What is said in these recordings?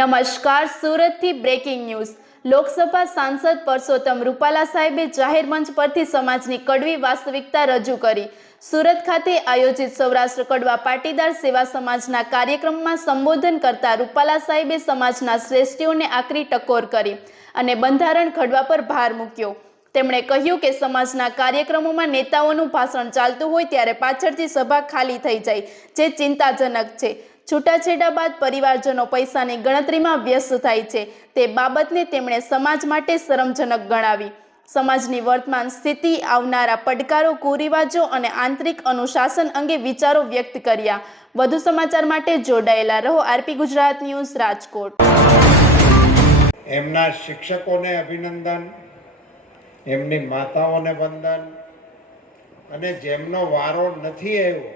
નમસ્કાર, સુરતથી breaking news. Lok Sabha સાંસદ પરસોત્તમ રૂપાલા સાહેબે જાહેર મંચ પરથી સમાજની કડવી વાસ્તવિકતા રજૂ કરી। સુરત ખાતે આયોજિત સૌરાષ્ટ્ર કડવા પાટીદાર સેવા સમાજના કાર્યક્રમમાં સંબોધન કરતા રૂપાલા સાહેબે સમાજના શ્રેષ્ઠીઓને આકરી ટકોર કરી અને બંધારણ ઘડવા પર ભાર મૂક્યો। તેમણે કહ્યું કે સમાજના કાર્યક્રમોમાં નેતાઓનું ભાષણ ચાલતું હોય ત્યારે પાછળથી સભા ખાલી થઈ જાય, જે ચિંતાજનક છે। છૂટાછેડા બાદ પરિવારજનો પૈસાની ગણતરીમાં વ્યસ્ત થાય છે, તે બાબતને તેમણે સમાજ માટે શરમજનક ગણાવી। સમાજની વર્તમાન સ્થિતિ, આવનારા પડકારો, કુરિવાજો અને આંતરિક અનુશાસન અંગે વિચારો વ્યક્ત કર્યા। વધુ સમાચાર માટે જોડાયેલા રહો આરપી ગુજરાત ન્યૂઝ, રાજકોટ। એમના શિક્ષકોને અભિનંદન, એમની માતાઓને વંદન, અને જેમનો વારો નથી આવ્યો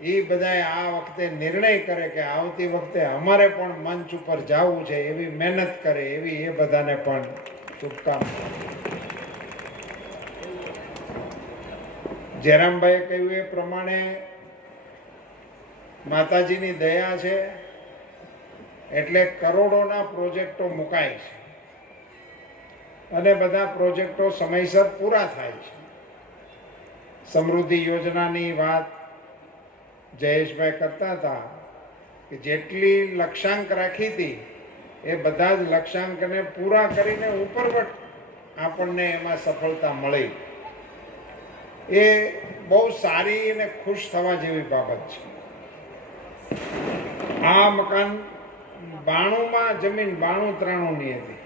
એ બધાએ આ વખતે નિર્ણય કરે કે આવતી વખતે અમારે પણ મંચ ઉપર જવું છે, એવી મહેનત કરે, એવી એ બધાને પણ શુભકામના। જયરામભાઈએ કહ્યું એ પ્રમાણે માતાજીની દયા છે એટલે કરોડોના પ્રોજેક્ટો મુકાય છે અને બધા પ્રોજેક્ટો સમયસર પૂરા થાય છે। સમૃદ્ધિ યોજનાની વાત જયેશભાઈ કરતા હતા કે જેટલી લક્ષ્યાંક રાખી હતી એ બધા જ લક્ષ્યાંકને પૂરા કરીને ઉપરવટ આપણને એમાં સફળતા મળી। એ બહુ સારી અને ખુશ થવા જેવી બાબત છે। આ મકાન 92માં જમીન 92-93ની હતી,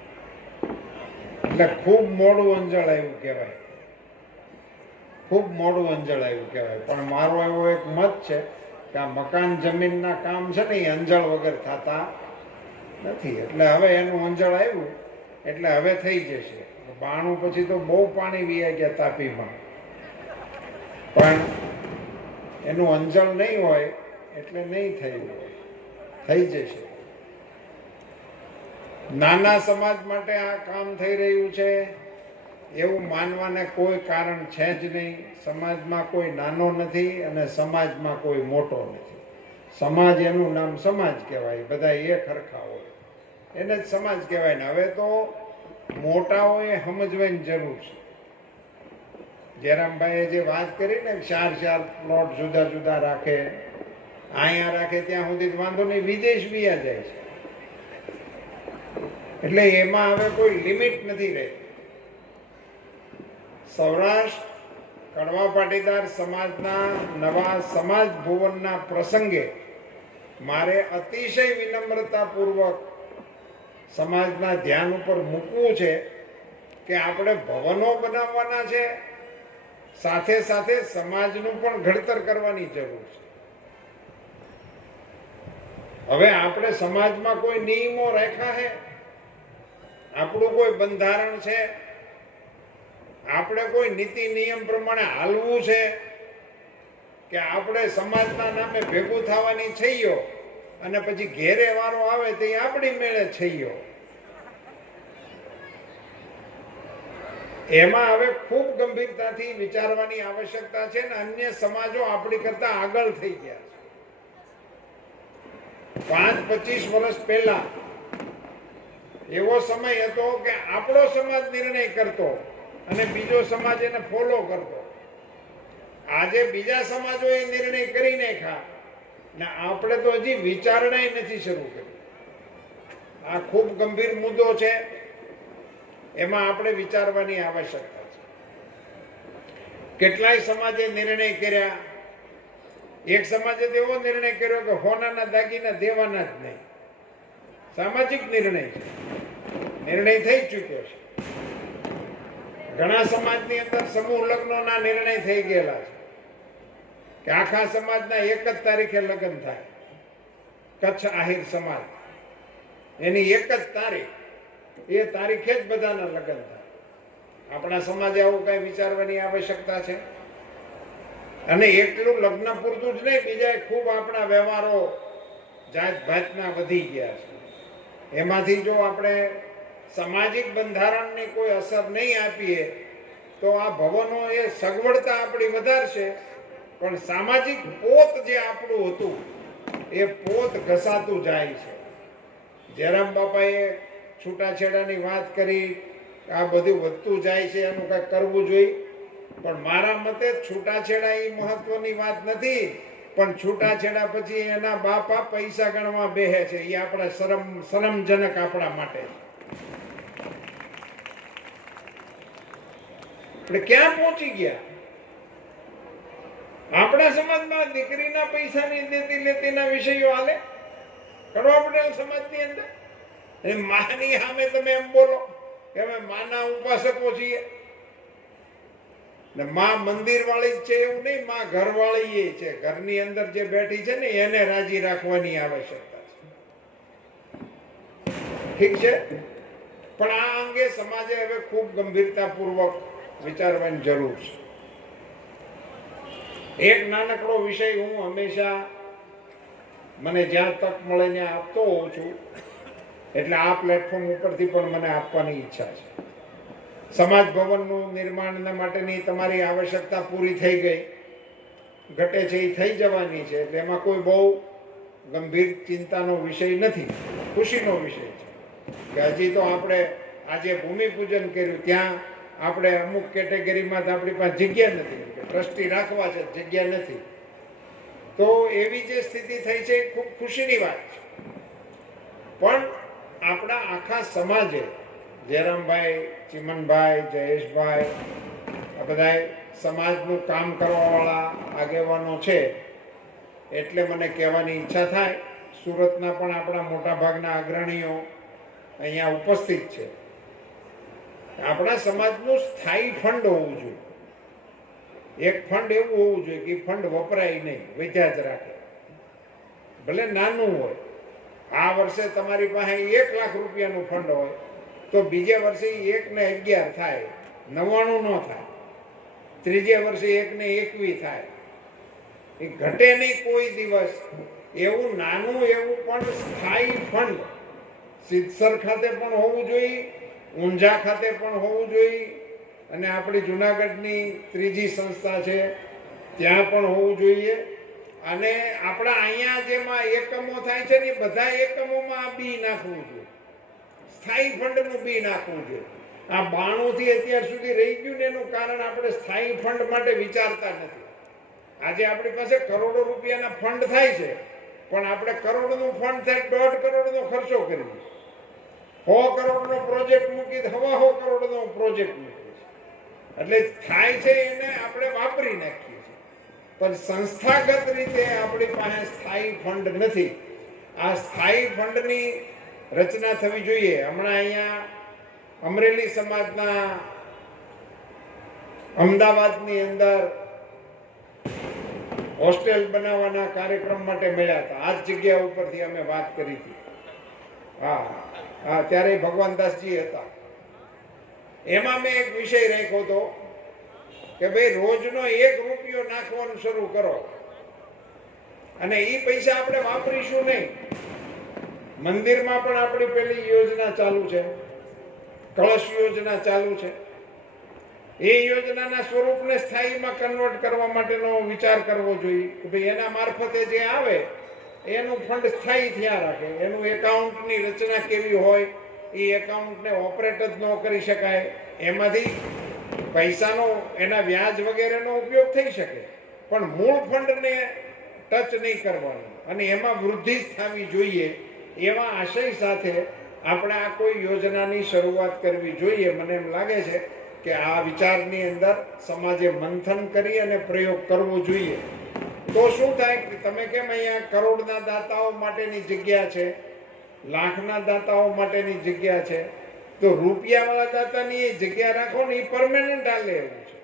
એટલે ખૂબ મોડું અંજળ આવ્યું કહેવાય, ખૂબ મોડું અંજળ આવ્યું કહેવાય। પણ મારો એવો એક મત છે કે આ મકાન જમીનના કામ છે ને એ અંજળ વગર થતા નથી, એટલે હવે એનું અંજળ આવ્યું એટલે હવે થઈ જશે। 92 પછી તો બહુ પાણી વીયા ગયા તાપીમાં, પણ એનું અંજળ નહીં હોય એટલે નહીં થયું હોય, થઈ જશે। નાના સમાજ માટે આ કામ થઈ રહ્યું છે એવું માનવાને કોઈ કારણ છે જ નહીં। સમાજમાં કોઈ નાનો નથી અને સમાજમાં કોઈ મોટો નથી। સમાજ એનું નામ સમાજ કહેવાય, બધા એક સરખા હોય એને જ સમાજ કહેવાય ને। હવે તો મોટાઓએ સમજવાની જરૂર છે। જયરામભાઈએ જે વાત કરી ને 4 પ્લોટ જુદા જુદા રાખે, અહીંયા રાખે ત્યાં સુધી વાંધો નહીં, વિદેશ બી જાય છે, એટલે એમાં હવે કોઈ લિમિટ નથી રહી। સૌરાષ્ટ્ર કડવા પાટીદાર સમાજના નવા સમાજ ભુવનના પ્રસંગે મારે અતિશય વિનમ્રતાપૂર્વક સમાજના ધ્યાન ઉપર મૂકવું છે કે આપણે ભવનો બનાવવાના છે, સાથે સાથે સમાજનું પણ ઘડતર કરવાની જરૂર છે। હવે આપણે સમાજમાં કોઈ નિયમો રાખ્યા છે, આપણું કોઈ બંધારણ છે, આપણે કોઈ નીતિ નિયમ પ્રમાણે હાલવું છે કે આપણે સમાજના નામે ભેગું થવાની છઈયો અને પછી ઘેરે વારો આવે તો એ આપણી મેળે છઈયો? એમાં હવે ખૂબ ગંભીરતાથી વિચારવાની આવશ્યકતા છે ને અન્ય સમાજો આપણી કરતા આગળ થઈ ગયા છે। 5-25 વર્ષ પહેલા એવો સમય હતો કે આપણો સમાજ નિર્ણય કરતો અને બીજો સમાજ એને ફોલો કરતો। આજે બીજા સમાજોએ નિર્ણય કરી નાખ્યા ને આપણે તો હજી વિચારણા નથી શરૂ કરી। આ ખૂબ ગંભીર મુદ્દો છે, એમાં આપણે વિચારવાની આવશ્યકતા છે। કેટલાય સમાજે નિર્ણય કર્યા। એક સમાજે તો એવો નિર્ણય કર્યો કે હોનાના દાગીના દેવાના જ નહીં, સામાજિક નિર્ણય છે, નિર્ણય થઈ ચૂક્યો છે। ઘણા સમાજની અંદર સમૂહ લગ્નોના નિર્ણય થઈ ગયેલા છે કે આખા સમાજના એક જ તારીખે લગ્ન થાય। કચ્છ આહિર સમાજ, એની એક જ તારીખ, એ તારીખે જ બધાના લગ્ન થાય। આપણા સમાજે આવું કઈ વિચારવાની આવશ્યકતા છે। અને એટલું લગ્ન પૂરતું જ નહીં, બીજા ખૂબ આપણા વ્યવહારો જાત ભાતના વધી ગયા છે। એમાંથી જો આપણે સામાજિક બંધારણની કોઈ અસર નહીં આપીએ તો આ ભવનો એ સગવડતા આપણી વધારશે, પણ સામાજિક પોત જે આપણું હતું એ પોત ઘસાતું જાય છે। જયરામ બાપાએ છૂટાછેડાની વાત કરી, આ બધું વધતું જાય છે, એનું કંઈક કરવું જોઈએ. પણ મારા મતે છૂટાછેડા એ મહત્વની વાત નથી, પણ છૂટાછેડા પછી એના બાપા પૈસા ગણવા બેહે છે, એ આપણે શરમજનક આપણા માટે છે. એટલે ક્યાં પહોંચી ગયા? આપણા સમાજમાં દીકરીના પૈસાની દેતી લેતીના વિષયો હાલે કરવા પટેલ સમાજની અંદર. માની સામે તમે એમ બોલો કે અમે માના ઉપાસકો છીએ. ને માં મંદિર વાળી જ છે એવું નહીં, માં ઘર વાળી એ છે. ઘરની અંદર જે બેઠી છે ને એને રાજી રાખવાની આવશ્યકતા છે. ઠીક છે, પણ આ અંગે સમાજે હવે ખૂબ ગંભીરતાપૂર્વક વિચારવાની જરૂર છે. એક નાનકડો વિષય હું હંમેશા મને જ્યાં તક મળે ત્યાં આપતો હોઉં છું, એટલે આ પ્લેટફોર્મ ઉપરથી પણ મને આપવાની ઈચ્છા છે. સમાજ ભવનનું નિર્માણ માટેની તમારી આવશ્યકતા પૂરી થઈ ગઈ, ઘટે છે એ થઈ જવાની છે, એટલે એમાં કોઈ બહુ ગંભીર ચિંતાનો વિષય નથી, ખુશીનો વિષય છે કે હજી તો આપણે આજે ભૂમિપૂજન કર્યું, ત્યાં આપણે અમુક કેટેગરીમાં આપણી પાસે જગ્યા નથી, ટ્રસ્ટી રાખવા છે, જગ્યા નથી. તો એવી જે સ્થિતિ થઈ છે એ ખૂબ ખુશીની વાત છે. પણ આપણા આખા સમાજે જયરામભાઈ, ચિમનભાઈ, જયેશભાઈ, આ બધા સમાજનું કામ કરવાવાળા આગેવાનો છે, એટલે મને કહેવાની ઈચ્છા થાય, સુરતના પણ આપણા મોટા ભાગના અગ્રણીઓ અહીંયા ઉપસ્થિત છે. આપણા સમાજનું સ્થાયી ફંડ હોવું જોઈએ. એક ફંડ એવું હોવું જોઈએ કે ફંડ વપરાય નહીં, વધ્યા જ રાખે, ભલે નાનું હોય. આ વર્ષે તમારી પાસે 1 લાખ રૂપિયાનું ફંડ હોય તો બીજે વર્ષે 1 ને 11 થાય, 99 ન થાય. ત્રીજે વર્ષે 1 ને 21 થાય. એ ઘટે નહીં કોઈ દિવસ. એવું નાનું એવું પણ સ્થાયી ફંડ સિદ્ધસર ખાતે પણ હોવું જોઈએ, ઊંઝા ખાતે પણ હોવું જોઈએ, અને આપણી જુનાગઢની ત્રીજી સંસ્થા છે ત્યાં પણ હોવું જોઈએ. અને આપણા અહીંયા જેમાં એકમો થાય છે ને બધા એકમોમાં આ બી નાખવું જોઈએ, સ્થાયી ફંડનું બી નાખવું જોઈએ. આ 92 થી અત્યાર સુધી રહી ગયું ને એનું કારણ આપણે સ્થાયી ફંડ માટે વિચારતા નથી. આજે આપણી પાસે કરોડો રૂપિયાના ફંડ થાય છે, પણ આપણે કરોડનું ફંડ થાય 1.5 કરોડનો ખર્ચો કરીએ, 100 કરોડનો પ્રોજેક્ટ મૂકી 1.25 કરોડનો પ્રોજેક્ટ મૂકીએ, એટલે થાય છે એને આપણે વાપરી નાખીએ છીએ, પણ સંસ્થાગત રીતે આપણી પાસે સ્થાયી ફંડ નથી. આ સ્થાયી ફંડની રચના થવી જોઈએ. હમણાં અહીંયા અમરેલી સમાજના અમદાવાદની અંદર હોસ્ટેલ બનાવવાના કાર્યક્રમ માટે મળ્યા હતા. આ જ જગ્યા ઉપરથી અમે વાત કરી હતી. હા, ત્યારે ભગવાનદાસજી હતા. એમાં મેં એક વિષય રાખ્યો હતો કે ભાઈ રોજનો 1 રૂપિયો નાખવાનું શરૂ કરો, અને એ પૈસા આપણે વાપરીશું નહીં. મંદિરમાં પણ આપણી પેલી યોજના ચાલુ છે, કળશ યોજના ચાલુ છે. એ યોજનાના સ્વરૂપને સ્થાયીમાં કન્વર્ટ કરવા માટેનો વિચાર કરવો જોઈએ કે ભાઈ એના મારફતે જે આવે એનું ફંડ સ્થાયી થયા રાખે. એનું એકાઉન્ટની રચના કેવી હોય, એ એકાઉન્ટને ઓપરેટ જ ન કરી શકાય, એમાંથી પૈસાનો એના વ્યાજ વગેરેનો ઉપયોગ થઈ શકે, પણ મૂળ ફંડને ટચ નહીં કરવાનું અને એમાં વૃદ્ધિ જ થવી જોઈએ. એવા આશય સાથે આપણે આ કોઈ યોજનાની શરૂઆત કરવી જોઈએ. મને એમ લાગે છે કે આ વિચારની અંદર સમાજે મંથન કરી અને પ્રયોગ કરવો જોઈએ. તો શું થાય કે તમે કેમ અહીંયા કરોડના દાતાઓ માટેની જગ્યા છે, લાખના દાતાઓ માટેની જગ્યા છે, તો રૂપિયાવાળા દાતાની એ જગ્યા રાખો ને એ પરમેનન્ટ હાલે એવું છે.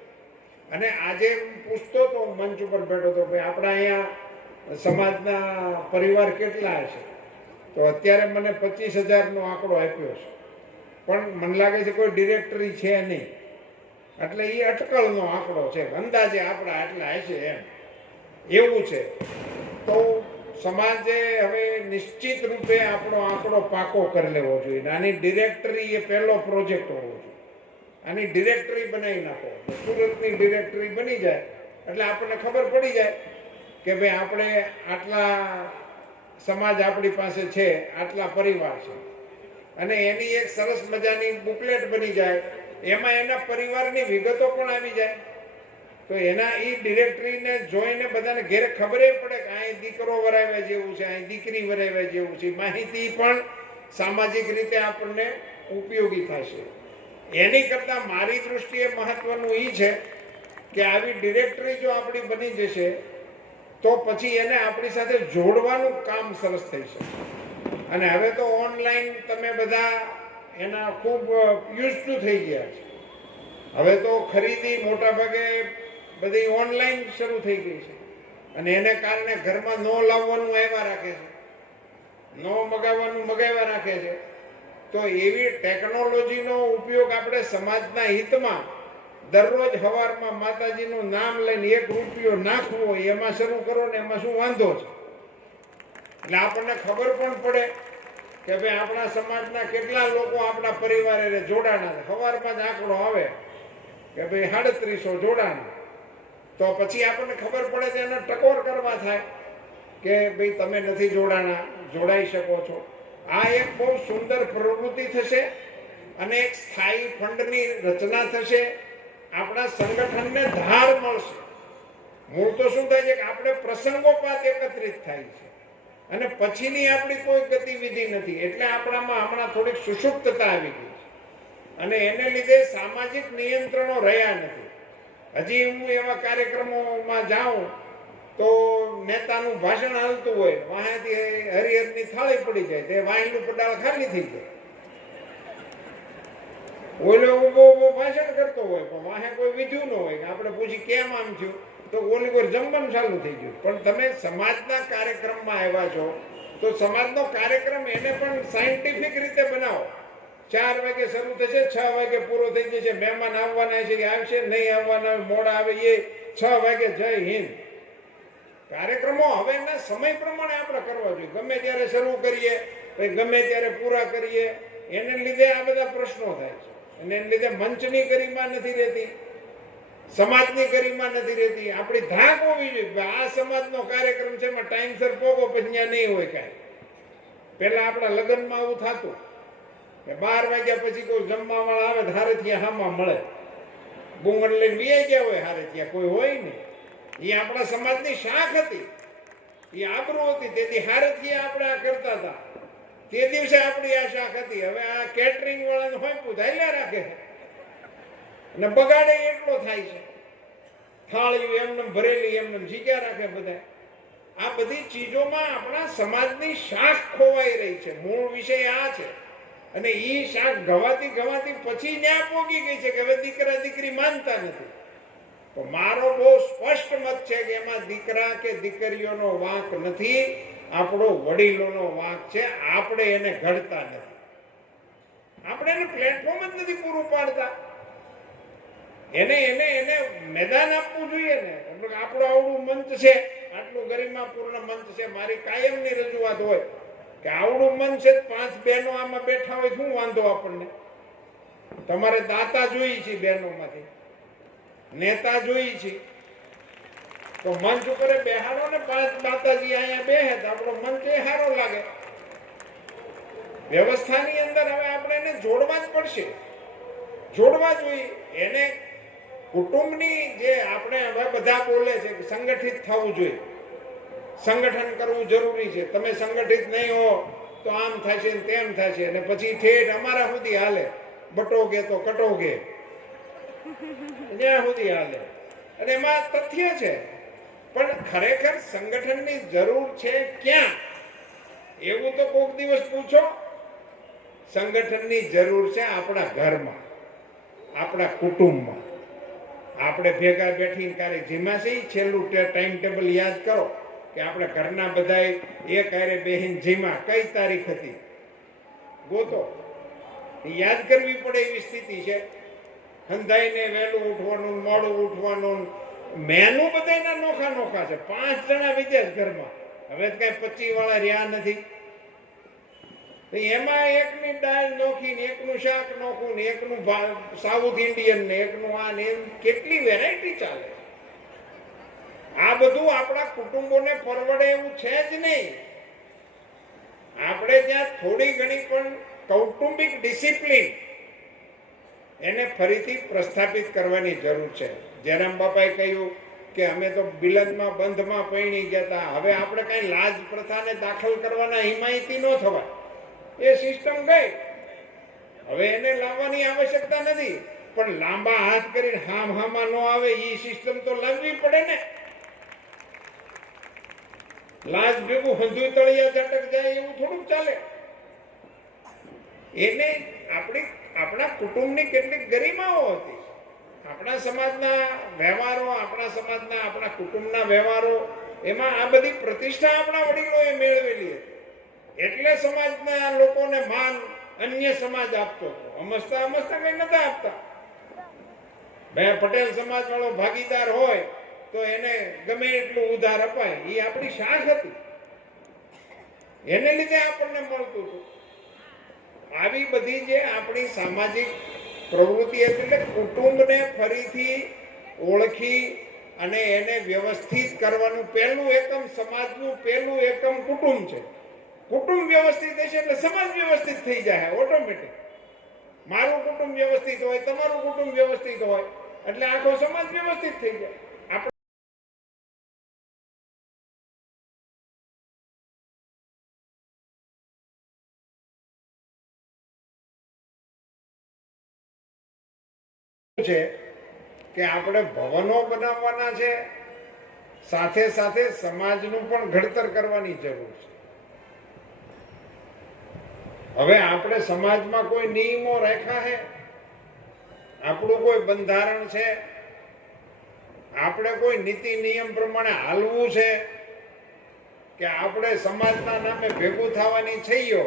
અને આજે હું પૂછતો તો મંચ ઉપર બેઠો હતો ભાઈ આપણા અહીંયા સમાજના પરિવાર કેટલા હશે, તો અત્યારે મને 25,000નો આંકડો આપ્યો છે, પણ મને લાગે છે કોઈ ડિરેક્ટરી છે નહીં, એટલે એ અટકળનો આંકડો છે, અંદાજે આપણા આટલા હશે એમ એવું છે. તો સમાજે હવે નિશ્ચિત રૂપે આપણો આંકડો પાકો કરી લેવો જોઈએ. આની ડિરેક્ટરી એ પહેલો પ્રોજેક્ટ હોવો જોઈએ. આની ડિરેક્ટરી બનાવી નાખો, સુરતની ડિરેક્ટરી બની જાય એટલે આપણને ખબર પડી જાય કે ભાઈ આપણે આટલા સમાજ આપણી પાસે છે, આટલા પરિવાર છે, અને એની એક સરસ મજાની બુકલેટ બની જાય, એમાં એના પરિવારની વિગતો પણ આવી જાય, તો એના એ ડિરેક્ટરીને જોઈને બધાને ઘેરે ખબર પડે કે અહીં દીકરો વરાવ્યા જેવું છે, અહીં દીકરી વરાવ્યા જેવું છે. માહિતી પણ સામાજિક રીતે આપણને ઉપયોગી થશે. એની કરતાં મારી દૃષ્ટિએ મહત્વનું એ છે કે આવી ડિરેક્ટરી જો આપણી બની જશે તો પછી એને આપણી સાથે જોડવાનું કામ સરસ થઈ શકે. અને હવે તો ઓનલાઈન તમે બધા એના ખૂબ યુઝ ટુ થઈ ગયા છે. હવે તો ખરીદી મોટા ભાગે બધી ઓનલાઈન શરૂ થઈ ગઈ છે, અને એને કારણે ઘરમાં ન લાવવાનું આવ્યા રાખે છે, ન મગાવવાનું મગાવ્યા રાખે છે. તો એવી ટેકનોલોજીનો ઉપયોગ આપણે સમાજના હિતમાં દરરોજ સવારમાં માતાજીનું નામ લઈને 1 રૂપિયો નાખવો હોય એમાં શરૂ કરો ને એમાં શું વાંધો છે? એટલે આપણને ખબર પણ પડે કે ભાઈ આપણા સમાજના કેટલા લોકો આપણા પરિવારે જોડાણા છે. સવારમાં જ આંકડો આવે કે ભાઈ 3700 જોડાણા, તો પછી આપણને ખબર પડે છે એને ટકોર કરવા થાય કે ભાઈ તમે નથી જોડાણા, જોડાઈ શકો છો. આ એક બહુ સુંદર પ્રવૃત્તિ થશે અને એક સ્થાયી ફંડની રચના થશે. આપણા સંગઠનને ધાર મળશે. મૂળ તો શું થાય છે કે આપણે પ્રસંગોપાત એકત્રિત થાય છે અને પછીની આપણી કોઈ ગતિવિધિ નથી, એટલે આપણામાં હમણાં થોડીક સુષુપ્તતા આવી ગઈ છે અને એને લીધે સામાજિક નિયંત્રણો રહ્યા નથી. હજી હું એવા કાર્યક્રમોમાં જાઉં તો નેતાનું ભાષણ હાલતું હોય, વાંહેથી હરિહરની થાળી પડી જાય, તે વાંહેલું પડાળ ખાલી થઈ જાય. ઓલો ઊભો ભાષણ કરતો હોય પણ વાહે કોઈ વિધ્યું ન હોય. આપણે પૂછી કેમ આમ થયું, તો ઓલી કોઈ જમવાનું ચાલુ થઈ ગયું. પણ તમે સમાજના કાર્યક્રમમાં આવ્યા છો તો સમાજનો કાર્યક્રમ એને પણ સાયન્ટિફિક રીતે બનાવો. 4 વાગે શરૂ થશે, 6 વાગે પૂરો થઈ જશે. મહેમાન આવવાના છે કે આવશે, નહીં આવવાના મોડા આવે એ 6 વાગે જય હિન્દ. કાર્યક્રમો હવેના સમય પ્રમાણે આપણે કરવા જોઈએ. ગમે ત્યારે શરૂ કરીએ, ગમે ત્યારે પૂરા કરીએ, એને લીધે આ બધા પ્રશ્નો થાય છે. અને એને લીધે મંચની ગરિમા નથી રહેતી, સમાજની ગરિમા નથી રહેતી. આપણી ધાક હોવી જોઈએ આ સમાજનો કાર્યક્રમ છે એમાં ટાઈમસર પોગો, પછી ત્યાં નહીં હોય કાંઈ. પહેલા આપણા લગ્નમાં આવું થતું કે 12 વાગ્યા પછી કોઈ જમવા વાળા આવે, હારેથિયા હામાં મળે, બુંગણ લઈને વી ગયા હોય, હારેથિયા કોઈ હોય નહીં. એ આપણા સમાજની શાખ હતી, એ આબરૂ હતી. તેથી હારેથિયા આપણે આ કરતા હતા, તે દિવસે આપણી આ શાખ હતી. હવે આ કેટરિંગ વાળાને હોય પૂછાયેલા રાખે અને બગાડે એટલો થાય છે. થાળીઓ એમને ભરેલી એમને જીગ્યા રાખે બધા. આ બધી ચીજોમાં આપણા સમાજની શાખ ખોવાઈ રહી છે. મૂળ વિષય આ છે. અને એ શાખ ગવાતી ગવાતી પછી ન્યા પોગી ગઈ છે કે હવે દીકરા દીકરી માનતા નથી. તો મારો બહુ સ્પષ્ટ મત છે કે એમાં દીકરા કે દીકરીઓનો વાંક નથી, આપણો વડીલોનો વાંક છે. આપણે એને ઘડતા નથી, આપણે એને પ્લેટફોર્મ જ નથી પૂરું પાડતા. એને એને એને મેદાન આપવું જોઈએ ને. આપણું આવડું મંચ છે, આટલું ગરિમાપૂર્ણ મંચ છે. મારી કાયમની રજૂઆત હોય કે આવડું મંચ છે, 5 બહેનો આમાં બેઠા હોય, શું વાંધો આપણને? તમારે દાતા જોઈ છે, બહેનોમાંથી નેતા જોઈ છે, તો મંચ ઉપર બેહાડો ને 5 માતાજી અહીંયા બેહે તો આપણો મંચ એ સારો લાગે. વ્યવસ્થાની અંદર હવે આપણે એને જોડવા જ પડશે, જોડવા જોઈએ. એને કુટુંબની જે આપણે હવે બધા બોલે છે કે સંગઠિત થવું જોઈએ, સંગઠન કરવું જરૂરી છે. તમે સંગઠિત નહીં હો તો આમ થશે ને તેમ થશે, અને પછી ઠેઠ અમારા સુધી હાલે, બટોગે તો કટોગે, ત્યાં સુધી હાલે. અને એમાં તથ્ય છે. પણ ખરેખર સંગઠનની જરૂર છે ક્યાં, એવું તો કોઈક દિવસ પૂછો. સંગઠનની જરૂર છે આપણા ઘરમાં, આપણા કુટુંબમાં. આપણે ભેગા બેઠીને કાર્ય જેમાં છે છેલ્લું ટાઈમ ટેબલ યાદ કરો કે આપણે ઘરના બધાએ એક હારે બેહીને જેમાં કઈ તારીખ હતી ગોતો, યાદ કરવી પડે એવી સ્થિતિ છે. હંધાઈને વહેલું ઉઠવાનું, મોડું ઉઠવાનું, મેનું બધાના નોખા નોખા છે. 5 જણા વિદ્યા ઘરમાં, હવે કઈ 25 વાળા રહ્યા નથી. એમાં એકની દાળ નોખી ને એકનું શાક નોખું ને એકનું સાઉથ ઇન્ડિયન ને એકનું આ ને એમ કેટલી વેરાયટી ચાલે. આ બધું આપણા કુટુંબોને પરવડે એવું છે જ નહીં. આપણે ત્યાં થોડી ઘણી પણ કૌટુંબિક ડિસિપ્લિન એને ફરીથી પ્રસ્થાપિત કરવાની જરૂર છે. જયરામ બાપાએ કહ્યું કે અમે તો બિલંદમાં બંધમાં પૈણી ગયા હતા, હવે આપણે કઈ લાજ પ્રથાને દાખલ કરવાના હિમાયતી ન થવાય. એ સિસ્ટમ ગઈ, હવે એને લાવવાની આવશ્યકતા નથી. પણ લાંબા હાથ કરીને હામાં ન આવે એ સિસ્ટમ તો લાવવી પડે ને. લાજ ભેગું હંધુ તળિયા ઝટક જાય એવું થોડુંક ચાલે. એને આપણા કુટુંબની કેટલીક ગરિમાઓ હતી, આપણા સમાજના વ્યવહારો, આપણા કુટુંબના વ્યવહારો, એમાં આ બધી પ્રતિષ્ઠા આપણા વડીલોએ મેળવેલી હતી. એટલે સમાજના લોકોને માન અન્ય સમાજ આપતો હતો. અમસ્તા કઈ નતા આપતા. પટેલ સમાજ વાળો ભાગીદાર હોય તો એને ગમે એટલું ઉધાર અપાય, એ આપણી શાખ હતી, એને લીધે આપણને મળતું હતું. આવી બધી જે આપણી સામાજિક પ્રવૃત્તિ હતી, એટલે કુટુંબને ફરીથી ઓળખી અને એને વ્યવસ્થિત કરવાનું પહેલું એકમ, સમાજનું પહેલું એકમ કુટુંબ છે. કુટુંબ વ્યવસ્થિત હશે એટલે સમાજ વ્યવસ્થિત થઈ જાય ઓટોમેટિક. મારું કુટુંબ વ્યવસ્થિત હોય, તમારું કુટુંબ વ્યવસ્થિત હોય એટલે આખો સમાજ વ્યવસ્થિત થઈ જાય. છે કે આપણે ભવનો બનાવવાના છે, સાથે સાથે સમાજનું પણ ઘડતર કરવાની જરૂર છે. હવે આપણે સમાજમાં કોઈ નિયમો રાખ્યા છે, આપણું કોઈ બંધારણ છે, આપણે કોઈ નીતિ નિયમ પ્રમાણે હાલવું છે, કે આપણે સમાજના નામે ભેગું થવાની છઈયો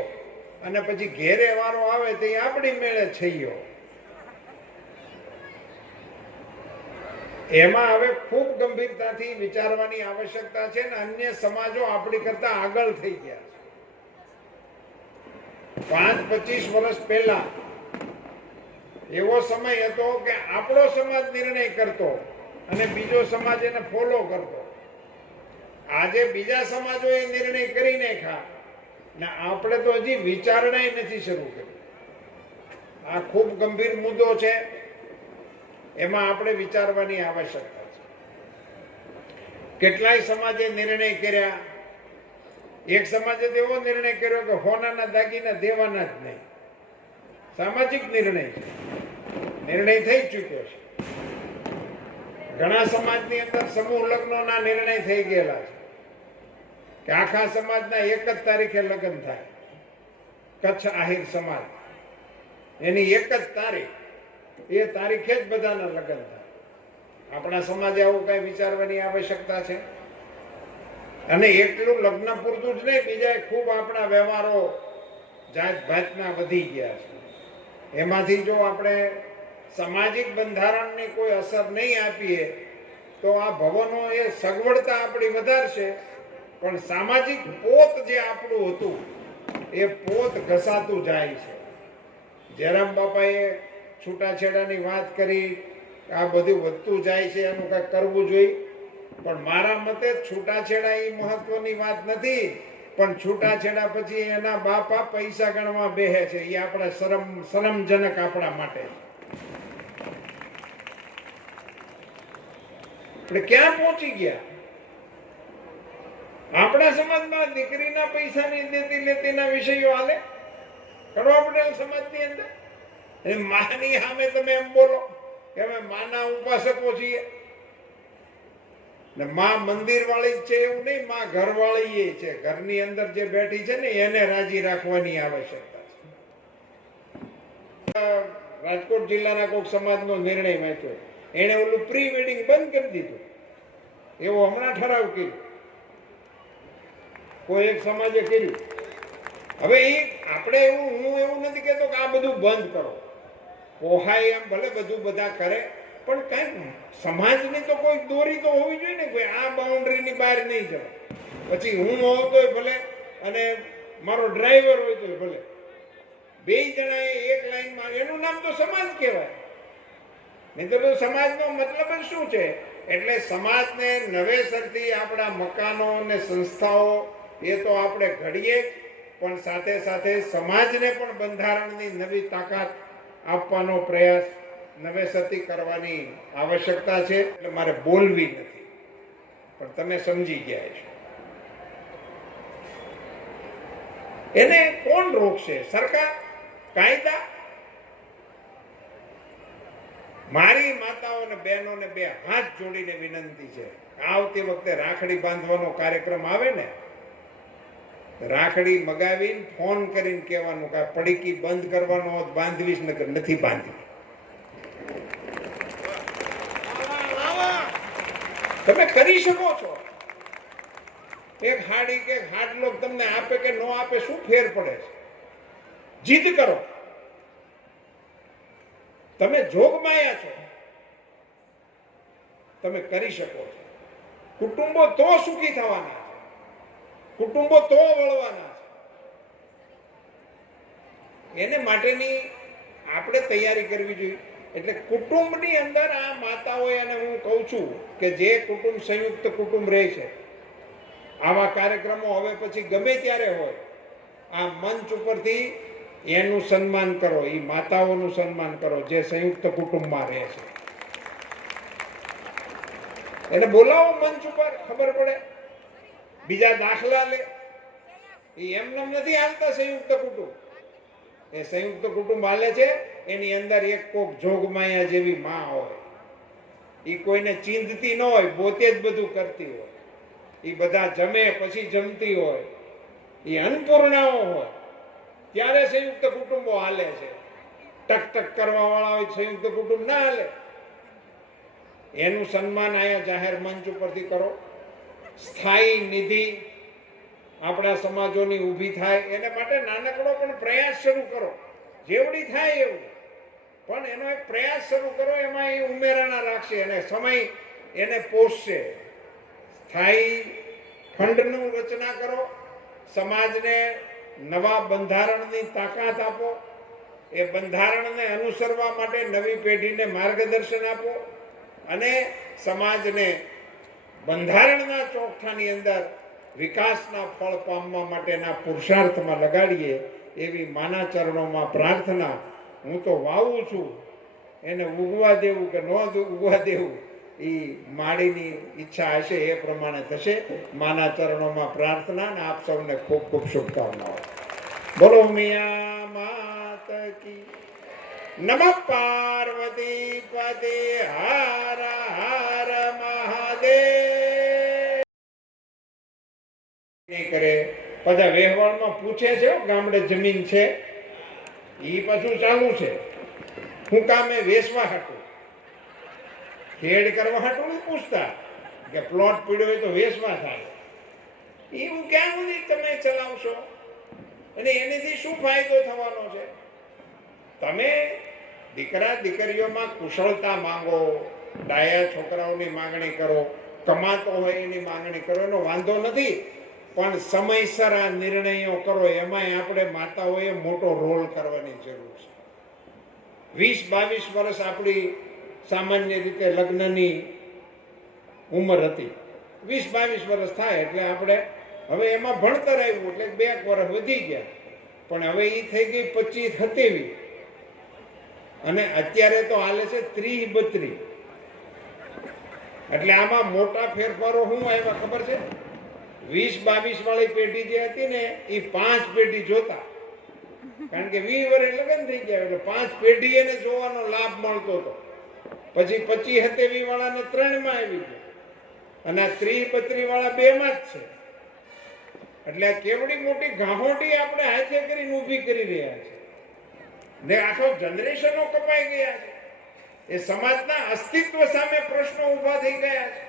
અને પછી ઘેરે વારો આવે તો એ આપણી મેળે છઈયો. એમાં હવે ખૂબ ગંભીરતાથી વિચારવાની આવશ્યકતા છે ને અન્ય સમાજો આપણી કરતા આગળ થઈ ગયા છે. 5-25 વર્ષ પહેલા એવો સમય હતો કે આપણો સમાજ નિર્ણય કરતો અને બીજો સમાજ એને ફોલો કરતો. આજે બીજા સમાજોએ નિર્ણય કરી નાખ્યા ને આપણે તો હજી વિચારણા નથી શરૂ કરી. આ ખૂબ ગંભીર મુદ્દો છે, એમાં આપણે વિચારવાની આવશ્યકતા છે. કેટલાય સમાજે નિર્ણય કર્યા. એક સમાજે તો એવો નિર્ણય કર્યો કે હોનાના દાગીના દેવાના જ નહીં. સામાજિક નિર્ણય છે, નિર્ણય થઈ ચૂક્યો છે. ઘણા સમાજની અંદર સમૂહ લગ્નોના નિર્ણય થઈ ગયેલા છે કે આખા સમાજના એક જ તારીખે લગ્ન થાય. કચ્છ આહિર સમાજ, એની એક જ તારીખ, એ તારીખે જ બધાના લગ્ન થાય. આપણા સમાજે આવું કઈ વિચારવાની આવશ્યકતા છે. અને એટલું લગ્ન પૂરતું જ નહીં, બીજા ખૂબ આપણા વ્યવહારો જાત ભાતના વધી ગયા છે. એમાંથી જો આપણે સામાજિક બંધારણની કોઈ અસર નહીં આપીએ તો આ ભવનો એ સગવડતા આપણી વધારશે, પણ સામાજિક પોત જે આપણું હતું એ પોત ઘસાતું જાય છે. જયરામ બાપાએ છૂટાછેડાની વાત કરી, આ બધું વધતું જાય છે, એનું કંઈક કરવું જોઈએ. પણ મારા મતે છૂટાછેડા એ મહત્વની વાત નથી, પણ છૂટાછેડા પછી એના બાપા પૈસા ગણવા બેહે છે, એ આપણા શરમજનક આપણા માટે. આપણે ક્યાં પહોંચી ગયા? આપણા સમાજમાં દીકરીના પૈસાની દેતી લેતીના વિષયો હાલે. કડવા પટેલ સમાજની અંદર માની સામે તમે એમ બોલો કે અમે માના ઉપાસકો છીએ ને માં મંદિર વાળી જ છે એવું નહીં, માં ઘર વાળી છે. ઘરની અંદર જે બેઠી છે ને એને રાજી રાખવાની આવશ્યકતા છે. રાજકોટ જિલ્લાના કોઈક સમાજનો નિર્ણય વાંચ્યો, એને ઓલું પ્રી વેડિંગ બંધ કરી દીધું, એવો હમણાં ઠરાવ કર્યો, કોઈ એક સમાજે કર્યું. હવે એ આપણે હું એવું નથી કહેતો કે આ બધું બંધ કરો, પોહાય એમ ભલે બધું બધા કરે, પણ કઈ સમાજની તો કોઈ દોરી તો હોવી જોઈએ ને. કોઈ આ બાઉન્ડ્રીની બહાર નહીં જવાય. પછી હું હોઉં તોય ભલે અને મારો ડ્રાઈવર હોય તોય ભલે, બે જણાએ એક લાઈનમાં, એનું નામ તો સમાજ કહેવાય. નહીંતર તો સમાજનો મતલબ જ શું છે? એટલે સમાજને નવેસરથી આપણા મકાનો અને સંસ્થાઓ એ તો આપણે ઘડીએ પણ સાથે સાથે સમાજને પણ બંધારણની નવી તાકાત આપવાનો પ્રયાસ નવેસરથી કરવાની આવશ્યકતા છે. એટલે મારે બોલવી નથી, પણ તમે સમજી ગયા છો. એને કોણ રોકશે? સરકાર? કાયદા? મારી માતાઓ અને બહેનોને બે હાથ જોડીને વિનંતી છે, આવતી વખતે રાખડી બાંધવાનો કાર્યક્રમ આવે ને, રાખડી મગાવીને ફોન કરીને કહેવાનું કે પડીકી બંધ કરવાનો હોત બાંધવીશ, નકર નથી બાંધવી. તમે કરી શકો છો. એક હાડી કે હાડલો તમને આપે કે ન આપે શું ફેર પડે છે? જીદ કરો. તમે જોગમાયા છો, તમે કરી શકો છો. કુટુંબો તો સુખી થવાના છે, કુટુંબો તો વળવાના છે. એને માટેની આપણે તૈયારી કરવી જોઈએ. એટલે કુટુંબની અંદર આ માતાઓએ, અને હું કહું છું કે જે કુટુંબ સંયુક્ત કુટુંબ રહે છે, આવા કાર્યક્રમો હવે પછી ગમે ત્યારે હોય, આ મંચ ઉપરથી એનું સન્માન કરો, એ માતાઓનું સન્માન કરો જે સંયુક્ત કુટુંબમાં રહે છે. એને બોલાવો મંચ ઉપર, ખબર પડે. બીજા દાખલા લે. એ એમને નથી હાલતા સંયુક્ત કુટુંબ. એ સંયુક્ત કુટુંબ હાલે છે, એની અંદર એક કોક જોગમાયા જેવી માં હોય. એ કોઈને ચીંધતી ન હોય, પોતે જ બધું કરતી હોય. એ બધા જમે પછી જમતી હોય. એ અન્નપૂર્ણાઓ હોય. ત્યારે સંયુક્ત કુટુંબો હાલે છે. ટક કરવા વાળા હોય સંયુક્ત કુટુંબ ના હાલે. એનું સન્માન આયા જાહેર મંચ ઉપરથી કરો. સ્થાયી નિધિ આપણા સમાજોની ઊભી થાય, એને માટે નાનકડો પણ પ્રયાસ શરૂ કરો. જેવડી થાય એવું, પણ એનો એક પ્રયાસ શરૂ કરો. એમાં એ ઉમેરાના રાખશે અને સમય એને પોષશે. સ્થાયી ફંડનું રચના કરો. સમાજને નવા બંધારણની તાકાત આપો. એ બંધારણને અનુસરવા માટે નવી પેઢીને માર્ગદર્શન આપો અને સમાજને બંધારણના ચોકઠાની અંદર વિકાસના ફળ પામવા માટેના પુરુષાર્થમાં લગાડીએ એવી માના ચરણોમાં પ્રાર્થના. હું તો વાવું છું, એને ઉગવા દેવું કે ન ઉગવા દેવું એ માળીની ઈચ્છા હશે, એ પ્રમાણે થશે. માના ચરણોમાં પ્રાર્થના અને આપ સૌને ખૂબ ખૂબ શુભકામનાઓ. બોલો મિયા માત કી. નમઃ પાર્વતી પદે. હર હર મહાદેવ. કરે બધા વ્યવહારમાં પૂછે છે, ગામડે જમીન છે, એ પાછું ચાલુ છે. હું કામે વેચવા હતું, ખેડ કરવા હાટું નહીં પૂછતા કે પ્લોટ પીડ્યો હોય તો વેચવા થાય. એવું ક્યાં સુધી તમે ચલાવશો અને એનાથી શું ફાયદો થવાનો છે? તમે દીકરા દીકરીઓમાં કુશળતા માંગો, ડાયા છોકરાઓની માંગણી કરો, કમાતો હોય એની માંગણી કરો, એનો વાંધો નથી. પણ સમયસર આ નિર્ણયો કરો. એમાંય આપણે માતાઓએ મોટો રોલ કરવાની જરૂર છે. 20-22 વર્ષ આપણી સામાન્ય રીતે લગ્નની ઉંમર હતી. 20-22 વર્ષ થાય એટલે આપણે હવે એમાં ભણતર આવ્યું એટલે 2 વર્ષ વધી ગયા. પણ હવે એ થઈ ગઈ 25-27 અને અત્યારે તો હાલે છે 30-32. એટલે આમાં મોટા ફેરફારો શું આવ્યા ખબર છે? 20-22 વાળી પેઢી જે હતી ને એ 5 પેઢી જોતા, કારણ કે 20 વર્ષ લગ્ન થઈ ગયા એટલે 5 પેઢી એને જોવાનો લાભ મળતો હતો. પછી 25-27 વાળાને 3 માં આવી ગયા અને 30-32 વાળા 2 માં જ છે. એટલે કેવડી મોટી ગાહોટી આપણે હાથે કરીને ઊભી કરી રહ્યા છે ને આખો જનરેશનો કપાઈ ગયા છે. એ સમાજના અસ્તિત્વ સામે પ્રશ્નો ઊભા થઈ ગયા છે.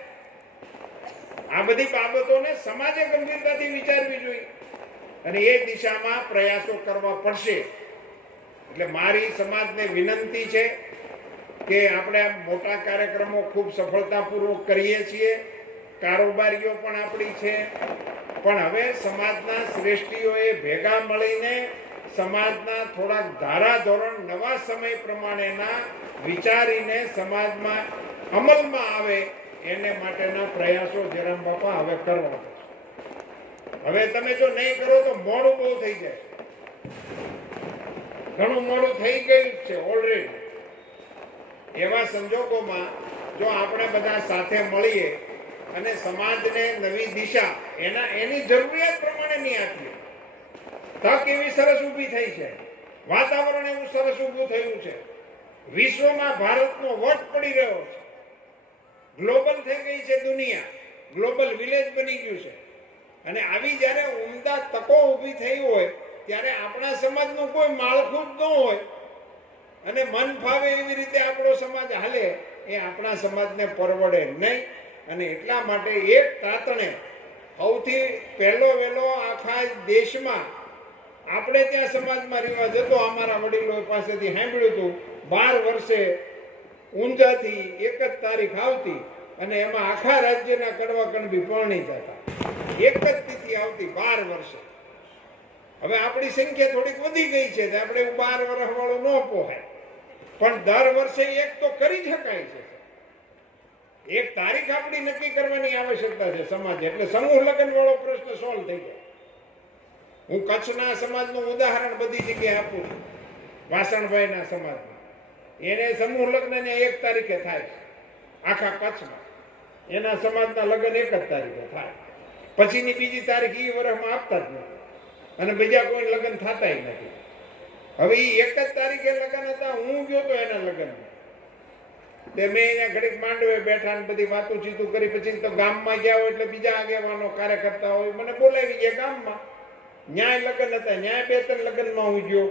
આ બધી બાબતોને સમાજે ગંભીરતાથી વિચારવી જોઈએ અને એ દિશામાં પ્રયાસો કરવા પડશે. એટલે મારી સમાજને વિનંતી છે કે આપણે મોટા કાર્યક્રમો ખૂબ સફળતાપૂર્વક કરીએ છીએ, કારોબારીઓ પણ આપણી છે, પણ હવે સમાજના શ્રેષ્ઠીઓએ ભેગા મળીને સમાજના થોડાક ધારાધોરણ નવા સમય પ્રમાણેના વિચારીને સમાજમાં અમલમાં આવે એને માટેના પ્રયાસો જયરામ બાપા હવે કરવા પડશે. હવે તમે જો નહીં કરો તો મોડું બહુ થઈ જાય, ઘણું મોડું થઈ ગયું છે ઓલરેડી. એવા સંજોગોમાં જો આપણે બધા સાથે મળીએ અને સમાજને નવી દિશા એની જરૂરિયાત પ્રમાણે નહીં આપીએ, તક એવી સરસ ઊભી થઈ છે, વાતાવરણ એવું સરસ ઊભું થયું છે, વિશ્વમાં ભારતનો વટ પડી રહ્યો છે, ગ્લોબલ થઈ ગઈ છે દુનિયા, ગ્લોબલ વિલેજ બની ગયું છે. અને આવી જ્યારે ઉમદા તકો ઊભી થઈ હોય ત્યારે આપણા સમાજનું કોઈ માળખું જ ન હોય અને મન ફાવે એવી રીતે આપણો સમાજ હાલે, એ આપણા સમાજને પરવડે નહીં. અને એટલા માટે એક તાતણે સૌથી પહેલો વહેલો આખા દેશમાં આપણે ત્યાં સમાજમાં રિવાજ હતો, અમારા વડીલો પાસેથી સાંભળ્યું હતું, 12 વર્ષે ઊંઝાથી એક જ તારીખ આવતી અને એમાં આખા રાજ્યના કડવા કણબી પરણી જતા, એક જ તિથિ આવતી 12 વર્ષે. હવે આપણી સંખ્યા થોડીક વધી ગઈ છે, આપણે 12 વર્ષ વાળું ન પોહાય, પણ દર વર્ષે એક તો કરી શકાય છે. એક તારીખ આપણી નક્કી કરવાની આવશ્યકતા છે સમાજ, એટલે સમૂહ લગ્ન વાળો પ્રશ્ન સોલ્વ થઈ જાય. હું કચ્છના સમાજનું ઉદાહરણ બધી જગ્યાએ આપું છું. વાસણભાઈના સમાજમાં એને સમૂહ લગ્ન 1 તારીખે થાય છે આખા કચ્છમાં. એના સમાજના લગ્ન 1 જ તારીખે થાય, પછીની બીજી તારીખ એ વર્ષમાં આપતા જ નથી અને બીજા કોઈ લગ્ન થતા નથી. હવે એ 1 જ તારીખે લગ્ન હતા, હું ગયો તો એના લગ્નમાં, તે મેં અહીંયા ઘડીક માંડવે બેઠા ને બધી વાતું ચીતું કરી, પછી તો ગામમાં ગયા હોય એટલે બીજા આગેવાનો કાર્યકર્તા હોય મને બોલાવી ગયા ગામમાં, ન્યાય લગ્ન હતા, ન્યાય 2-3 લગ્નમાં હું ગયો,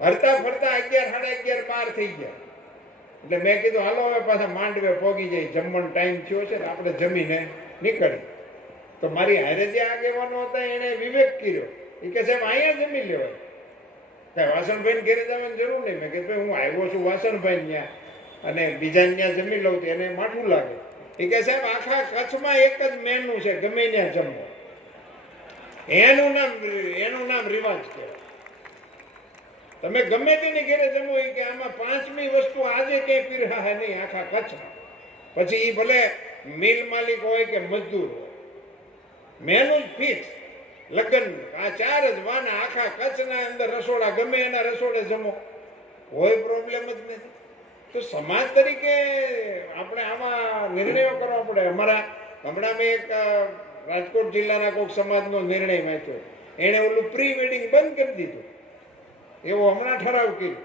હરતા ફરતા 11, 11:30, 12 થઈ ગયા. એટલે મેં કીધું હાલો હવે પાછા માંડવે પોગી જાય, જમવાનો ટાઈમ થયો છે ને આપણે જમીને નીકળી. તો મારી હારે જે આગેવાનો હતા એને વિવેક કર્યો, એ કે સાહેબ અહીંયા જમી લેવાય, કાંઈ વાસણભાઈને ઘેરે જવાની જરૂર નહીં. મેં કીધું હું આવ્યો છું વાસણભાઈ ત્યાં અને બીજાને ત્યાં જમી લઉં તો એને માઠું લાગે. એ કે સાહેબ આખા કચ્છમાં એક જ મેનુ છે, ગમે ત્યાં જમવો, એનું નામ રિવાજ કહેવાય. તમે ગમે તેની ઘેરે જમો, એ કે આમાં 5મી વસ્તુ આજે ક્યાંય પીરહા નહીં આખા કચ્છમાં. પછી એ ભલે મિલ માલિક હોય કે મજદૂર હોય, મેનુ જ ફિક્સ લગ્ન, આ 4 જ વાના આખા કચ્છના અંદર રસોડા, ગમે એના રસોડે જમો, કોઈ પ્રોબ્લેમ જ નથી. તો સમાજ તરીકે આપણે આમાં નિર્ણયો કરવા પડે. હમણાં મેં એક રાજકોટ જિલ્લાના કોઈક સમાજનો નિર્ણય વાંચ્યો, એણે ઓલું પ્રી વેડિંગ બંધ કરી દીધું, એવો હમણાં ઠરાવ કર્યો,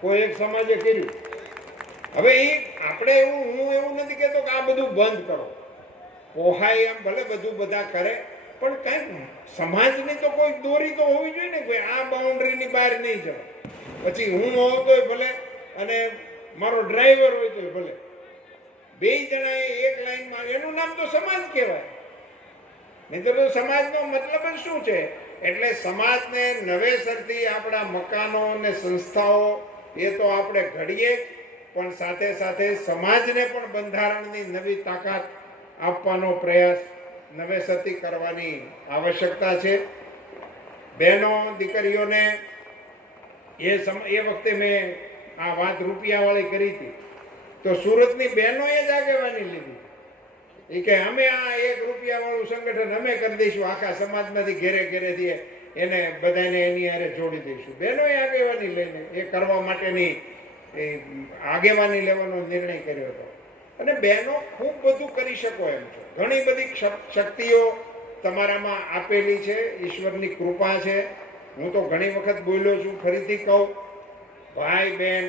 કોઈ એક સમાજે કર્યું. હવે એ આપણે હું એવું નથી કહેતો કે આ બધું બંધ કરો, પોહાય એમ ભલે બધું બધા કરે, પણ કાંઈક સમાજની તો કોઈ દોરી તો હોવી જોઈએ ને, કોઈ આ બાઉન્ડ્રીની બહાર નહીં જવાય. પછી હું હોઉં તોય ભલે અને મારો ડ્રાઈવર હોય તોય ભલે, 2 જણાએ એક લાઈનમાં, એનું નામ તો સમાજ કહેવાય. નહીં તો સમાજનો મતલબ જ શું છે? એટલે સમાજને નવેસરથી આપણા મકાનો અને સંસ્થાઓ એ તો આપણે ઘડીએ, પણ સાથે સાથે સમાજને પણ બંધારણની નવી તાકાત આપવાનો પ્રયાસ નવેસરથી કરવાની આવશ્યકતા છે. બહેનો દીકરીઓને એ વખતે મેં આ વાત રૂપિયાવાળી કરી હતી, તો સુરતની બહેનોએ જ આગેવાની લીધી. એ કે અમે આ 1 રૂપિયાવાળું સંગઠન અમે કરી દઈશું, આખા સમાજમાંથી ઘેરે ઘેરેથી એને બધાને એની હારે જોડી દઈશું. બહેનોએ આગેવાની લઈને એ કરવા માટેની આગેવાની લેવાનો નિર્ણય કર્યો હતો. અને બહેનો ખૂબ બધું કરી શકો એમ છો, ઘણી બધી શક્તિઓ તમારામાં આપેલી છે, ઈશ્વરની કૃપા છે. હું તો ઘણી વખત બોલ્યો છું, ફરીથી કહું, ભાઈ બહેન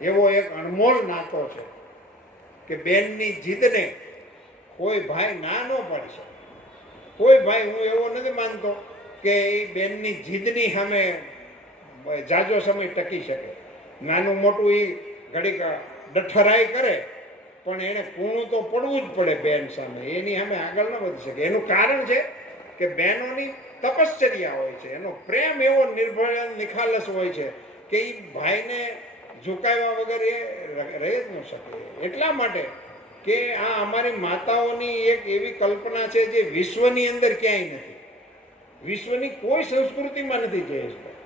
એવો એક અણમોલ નાતો છે કે બેનની જીદને કોઈ ભાઈ ના ન પાડી શકે. કોઈ ભાઈ, હું એવો નથી માનતો કે એ બેનની જીદની સામે જાજો સમય ટકી શકે. નાનું મોટું એ ઘડીક ડઠરાઈ કરે, પણ એને કૂણું તો પડવું જ પડે બેન સામે, એની સામે આગળ ન વધી શકે. એનું કારણ છે કે બહેનોની તપશ્ચર્યા હોય છે, એનો પ્રેમ એવો નિર્ભય નિખાલસ હોય છે કે એ ભાઈને ઝુકાવ્યા વગર એ રહી જ ન શકે. એટલા માટે કે આ અમારી માતાઓની એક એવી કલ્પના છે જે વિશ્વની અંદર ક્યાંય નથી, વિશ્વની કોઈ સંસ્કૃતિમાં નથી. જયેશભાઈ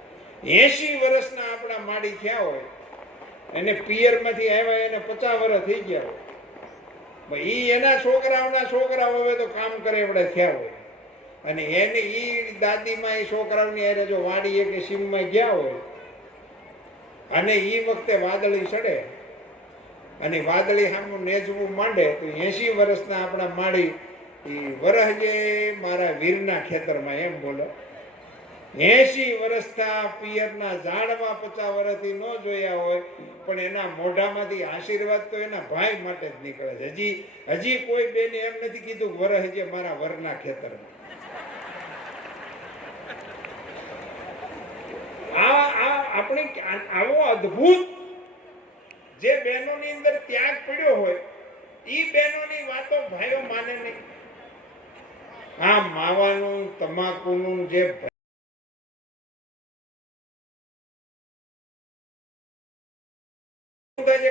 80 વર્ષના આપણા માડી થયા હોય, એને પિયરમાંથી આવ્યા એને 50 વર્ષ થઈ ગયા હોય, ઈ એના છોકરાઓના છોકરાઓ હવે તો કામ કરે એવડે થયા હોય, અને એને ઈ દાદીમાં એ છોકરાઓની હારે જો વાડીએ કે સીમમાં ગયા હોય, અને ઈ વખતે વાદળી ચડે અને વાદળી સામું નેચવું માંડે તો 80 વર્ષના આપણા માળી ઈ વરહજે મારા વીરના ખેતરમાં એમ બોલે. 80 વર્ષના પિયરના ઝાડવા 50 વર્ષથી ન જોયા હોય, પણ એના મોઢામાંથી આશીર્વાદ તો એના ભાઈ માટે જ નીકળે છે. હજી કોઈ બેને એમ નથી કીધું વરહજે મારા વરના ખેતરમાં. આપણી આવો અદ્ભુત જે બહેનોની અંદર ત્યાગ પડ્યો હોય, ઈ બહેનોની વાતો ભાઈઓ માને નહીં. આ માવાનું તમાકુનું જે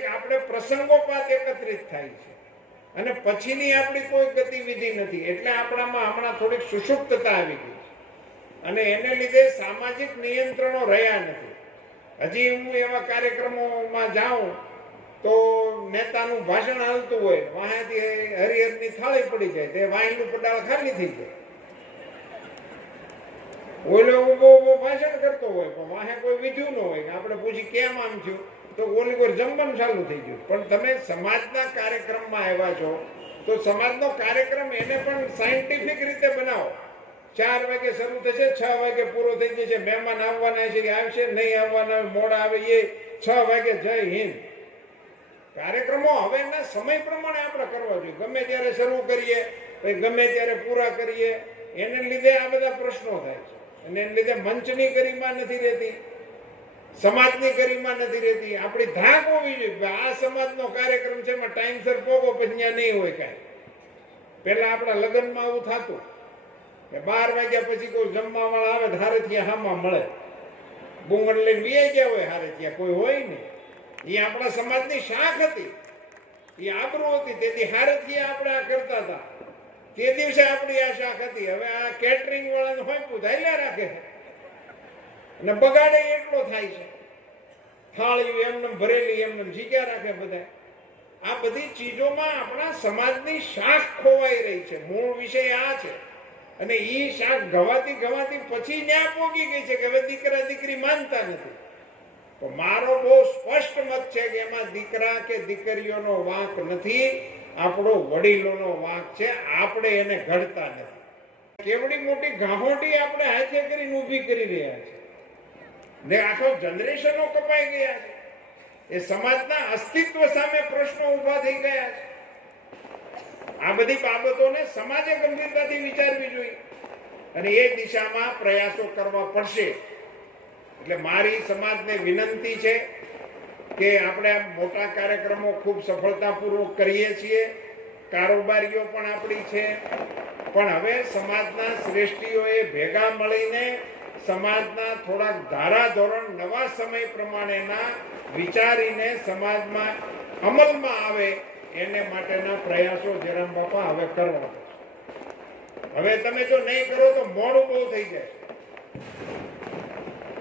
આપણે પ્રસંગોપાત એકત્રિત થાય છે અને પછીની આપણી કોઈ ગતિવિધિ નથી, એટલે આપણામાં હમણાં થોડીક સુષુપ્તતા આવી ગઈ છે અને એને લીધે સામાજિક નિયંત્રણો રહ્યા નથી. હજી હું એવા કાર્યક્રમોમાં જાઉં તો નેતાનું ભાષણ હાલતું હોય, વાંહેથી હરિહરની થાળી પડી જાય, તે વાંહેનું પડાળ ખાલી થઈ જાય. ઓલો ઊભો ભાષણ કરતો હોય પણ વાહે કોઈ વિધ્યું ન હોય, આપણે પૂછી કેમ આમ થયું તો ઓલી કોઈ જમવાનું ચાલુ થઈ ગયું. પણ તમે સમાજના કાર્યક્રમમાં આવ્યા છો તો સમાજનો કાર્યક્રમ એને પણ સાયન્ટિફિક રીતે બનાવો. 4 વાગે શરૂ થશે, 6 વાગે પૂરો થઈ જશે. મહેમાન આવવાના છે કે આવશે, નહીં આવવાના મોડા આવે એ 6 વાગે જય હિન્દ. કાર્યક્રમો હવેના સમય પ્રમાણે આપણે કરવા જોઈએ. ગમે ત્યારે શરૂ કરીએ ગમે ત્યારે પૂરા કરીએ, એને લીધે આ બધા પ્રશ્નો થાય છે અને એને લીધે મંચની ગરિમા નથી રહેતી, સમાજની ગરિમા નથી રહેતી. આપણી ધાક હોવી જોઈએ આ સમાજનો કાર્યક્રમ છે એમાં ટાઈમસર પોગો, પછી ત્યાં નહીં હોય કાંઈ. પેલા આપણા લગ્નમાં આવું થતું કે 12 વાગ્યા પછી કોઈ જમવા વાળા આવે તો હારે ત્યાં હામાં મળે, બુંગણ લઈને વીઆઈ ગયા હોય, હારે ત્યાં કોઈ હોય નહીં. એ આપણા સમાજની શાખ હતી, એ આબરૂ હતી. તેથી હારેથી આપણે આ કરતા હતા, તે દિવસે આપણી આ શાખ હતી. હવે આ કેટરિંગ વાળાને હોય ધાર્યા રાખે છે અને બગાડે એટલો થાય છે. થાળી એમને ભરેલી એમને જીગ્યા રાખે બધા. આ બધી ચીજોમાં આપણા સમાજની શાખ ખોવાઈ રહી છે. મૂળ વિષય આ છે અને ઈ શાખ ગવાતી પછી ન્યા પોગી ગઈ છે કે હવે દીકરા દીકરી માનતા નથી. તો મારો બહુ સ્પષ્ટ મત છે કે એમાં દીકરા કે દીકરીઓનો વાંક નથી, આપણો વડીલોનો વાંક છે. આપણે એને ઘડતા નથી. કેવડી મોટી ગાહોટી આપણે હાથે કરીને ઊભી કરી રહ્યા છે ને આખો જનરેશનો કપાઈ ગયા છે. એ સમાજના અસ્તિત્વ સામે પ્રશ્નો ઊભા થઈ ગયા છે. આ બધી બાબતોને સમાજે ગંભીરતાથી વિચારવી જોઈએ અને એ દિશામાં પ્રયાસો કરવા પડશે. એટલે મારી સમાજને વિનંતી છે કે આપણે આ મોટા કાર્યક્રમો ખૂબ સફળતાપૂર્વક કરીએ છીએ, કારોબારીઓ પણ આપણી છે, પણ હવે સમાજના શ્રેષ્ઠીઓએ ભેગા મળીને સમાજના થોડાક ધારાધોરણ નવા સમય પ્રમાણેના વિચારીને સમાજમાં અમલમાં આવે એને માટેના પ્રયાસો જયરામ બાપા હવે કરવા પડશે. હવે તમે જો નહીં કરો તો મોડું બહુ થઈ જાય.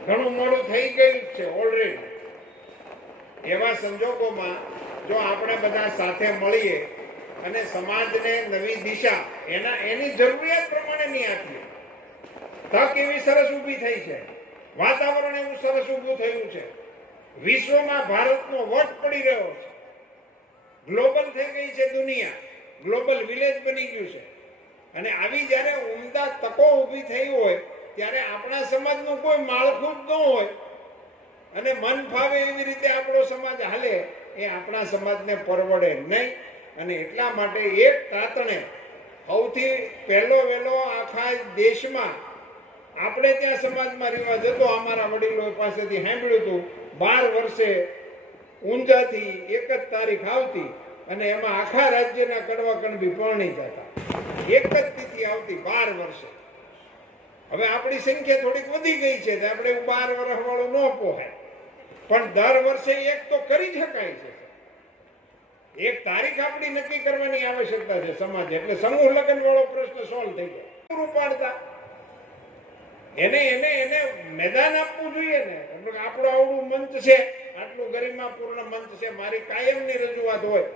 ઘણું મોડું થઈ ગયું છે ઓલરેડી. એવા સંજોગોમાં જો આપણે બધા સાથે મળીએ અને સમાજને નવી દિશા એની જરૂરિયાત પ્રમાણે નહીં આપીએ. તક એવી સરસ ઊભી થઈ છે, વાતાવરણ એવું સરસ ઊભું થયું છે, વિશ્વમાં ભારતનો વટ પડી રહ્યો છે, ગ્લોબલ થઈ ગઈ છે દુનિયા, ગ્લોબલ વિલેજ બની ગયું છે. અને આવી જ્યારે ઉમદા તકો ઊભી થઈ હોય ત્યારે આપણા સમાજનું કોઈ માળખું જ ન હોય અને મન ફાવે એવી રીતે આપણો સમાજ હાલે, એ આપણા સમાજને પરવડે નહીં. અને એટલા માટે એક તાતણે સૌથી પહેલો વહેલો આખા દેશમાં આપણે ત્યાં સમાજમાં રિવાજ હતો, અમારા વડીલો પાસેથી સાંભળ્યું હતું, 12 વર્ષે ઊંઝાથી એક જ તારીખ આવતી અને એમાં આખા રાજ્યના કડવા કણબી પરણી જતા. એક જ તિથિ આવતી 12 વર્ષે. હવે આપણી સંખ્યા થોડીક વધી ગઈ છે, આપણે 12 વર્ષ વાળું ન પોહાય, પણ દર વર્ષે એક તો કરી શકાય છે. એક તારીખ આપણી નક્કી કરવાની આવશ્યકતા છે સમાજ. એટલે સમૂહ લગ્ન વાળો પ્રશ્ન સોલ્વ થઈ જાય. પૂરું પાડતા એને મેદાન આપવું જોઈએ ને. આપણું આવડું મંચ છે, આટલું ગરિમાપૂર્ણ મંચ છે, મારી કાયમની રજૂઆત હોય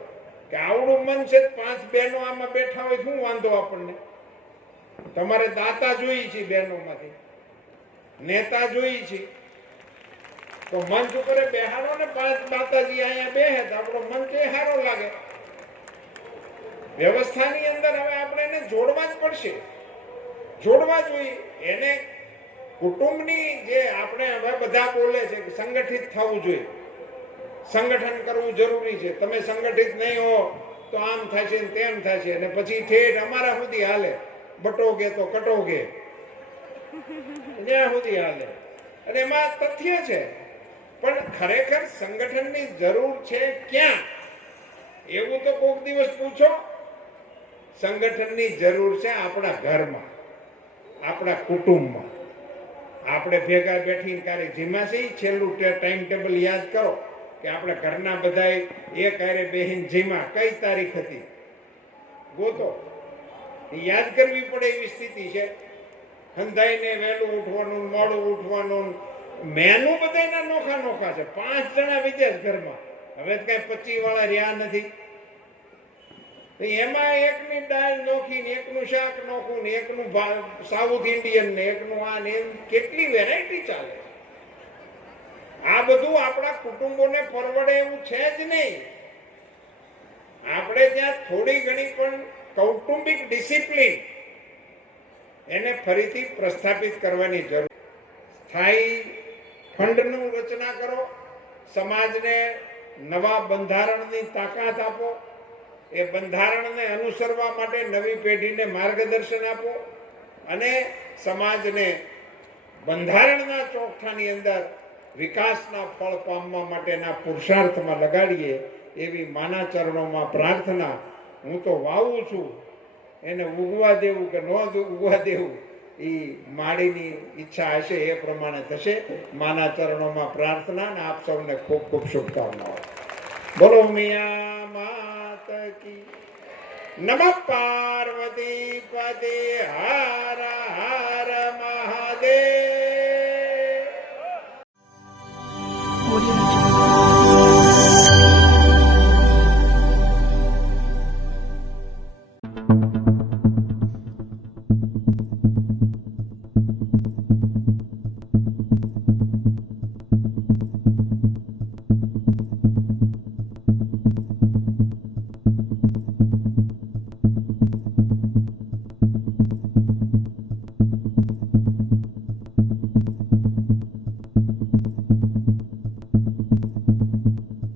કે આવડું મન છે, 5 બહેનો આમાં બેઠા હોય, શું વાંધો આપણને? તમારે દાતા જોઈ છે, બહેનોમાંથી નેતા જોઈ છે, તો મંચ ઉપર બેહાડો ને 5 માતાજી અહીંયા બેહે તો આપણો મંચ એ સારો લાગે. વ્યવસ્થાની અંદર હવે આપણે એને જોડવા જ પડશે, જોડવા જોઈએ એને. કુટુંબની જે આપણે હવે બધા બોલે છે કે સંગઠિત થવું જોઈએ, સંગઠન કરવું જરૂરી છે. તમે સંગઠિત નહીં હો તો આમ થશે ને તેમ થશે, અને પછી ઠેઠ અમારા સુધી હાલે, બટોગે તો કટોગે, ત્યાં સુધી હાલે. અને એમાં તથ્ય છે, પણ ખરેખર સંગઠનની જરૂર છે ક્યાં? એવું તો કોઈક દિવસ પૂછો. સંગઠનની જરૂર છે આપણા ઘરમાં, આપણા કુટુંબમાં. આપણે ભેગા બેઠીને ક્યારેક જીમાસી છેલ્લું ટાઈમ ટેબલ યાદ કરો કે આપણે ઘરના બધા એક હારે બેહીને જીમા કઈ તારીખ હતી, ગોતો. યાદ કરવી પડે એવી સ્થિતિ છે. હંધાઈને વહેલું ઉઠવાનું, મોડું ઉઠવાનું, મેનુ બધાના નોખા નોખા છે. 5 જણા વિદેશ ઘરમાં, હવે કઈ 25 વાળા રહ્યા નથી. એમાં એકની દાળ નોખી ને એકનું શાક નોખું ને એકનું સાઉથ ઇન્ડિયન ને એકનું આ ને કેટલી વેરાયટી ચાલે. આ બધું આપણા કુટુંબોને પરવડે એવું છે જ નહીં. આપણે ત્યાં થોડી ઘણી પણ કૌટુંબિક ડિસિપ્લિન એને ફરીથી પ્રસ્થાપિત કરવાની જરૂર. સ્થાયી ફંડનું રચના કરો, સમાજને નવા બંધારણની તાકાત આપો, એ બંધારણને અનુસરવા માટે નવી પેઢીને માર્ગદર્શન આપો, અને સમાજને બંધારણના ચોકઠાની અંદર વિકાસના ફળ પામવા માટેના પુરુષાર્થમાં લગાડીએ એવી માના ચરણોમાં પ્રાર્થના. હું તો વાવું છું, એને ઉગવા દેવું કે ન ઉગવા દેવું એ માળીની ઈચ્છા હશે, એ પ્રમાણે થશે. માના ચરણોમાં પ્રાર્થના, અને આપ સૌને ખૂબ ખૂબ શુભકામનાઓ. બોલો મિયા માત કી. નમઃ પાર્વતી પતે હર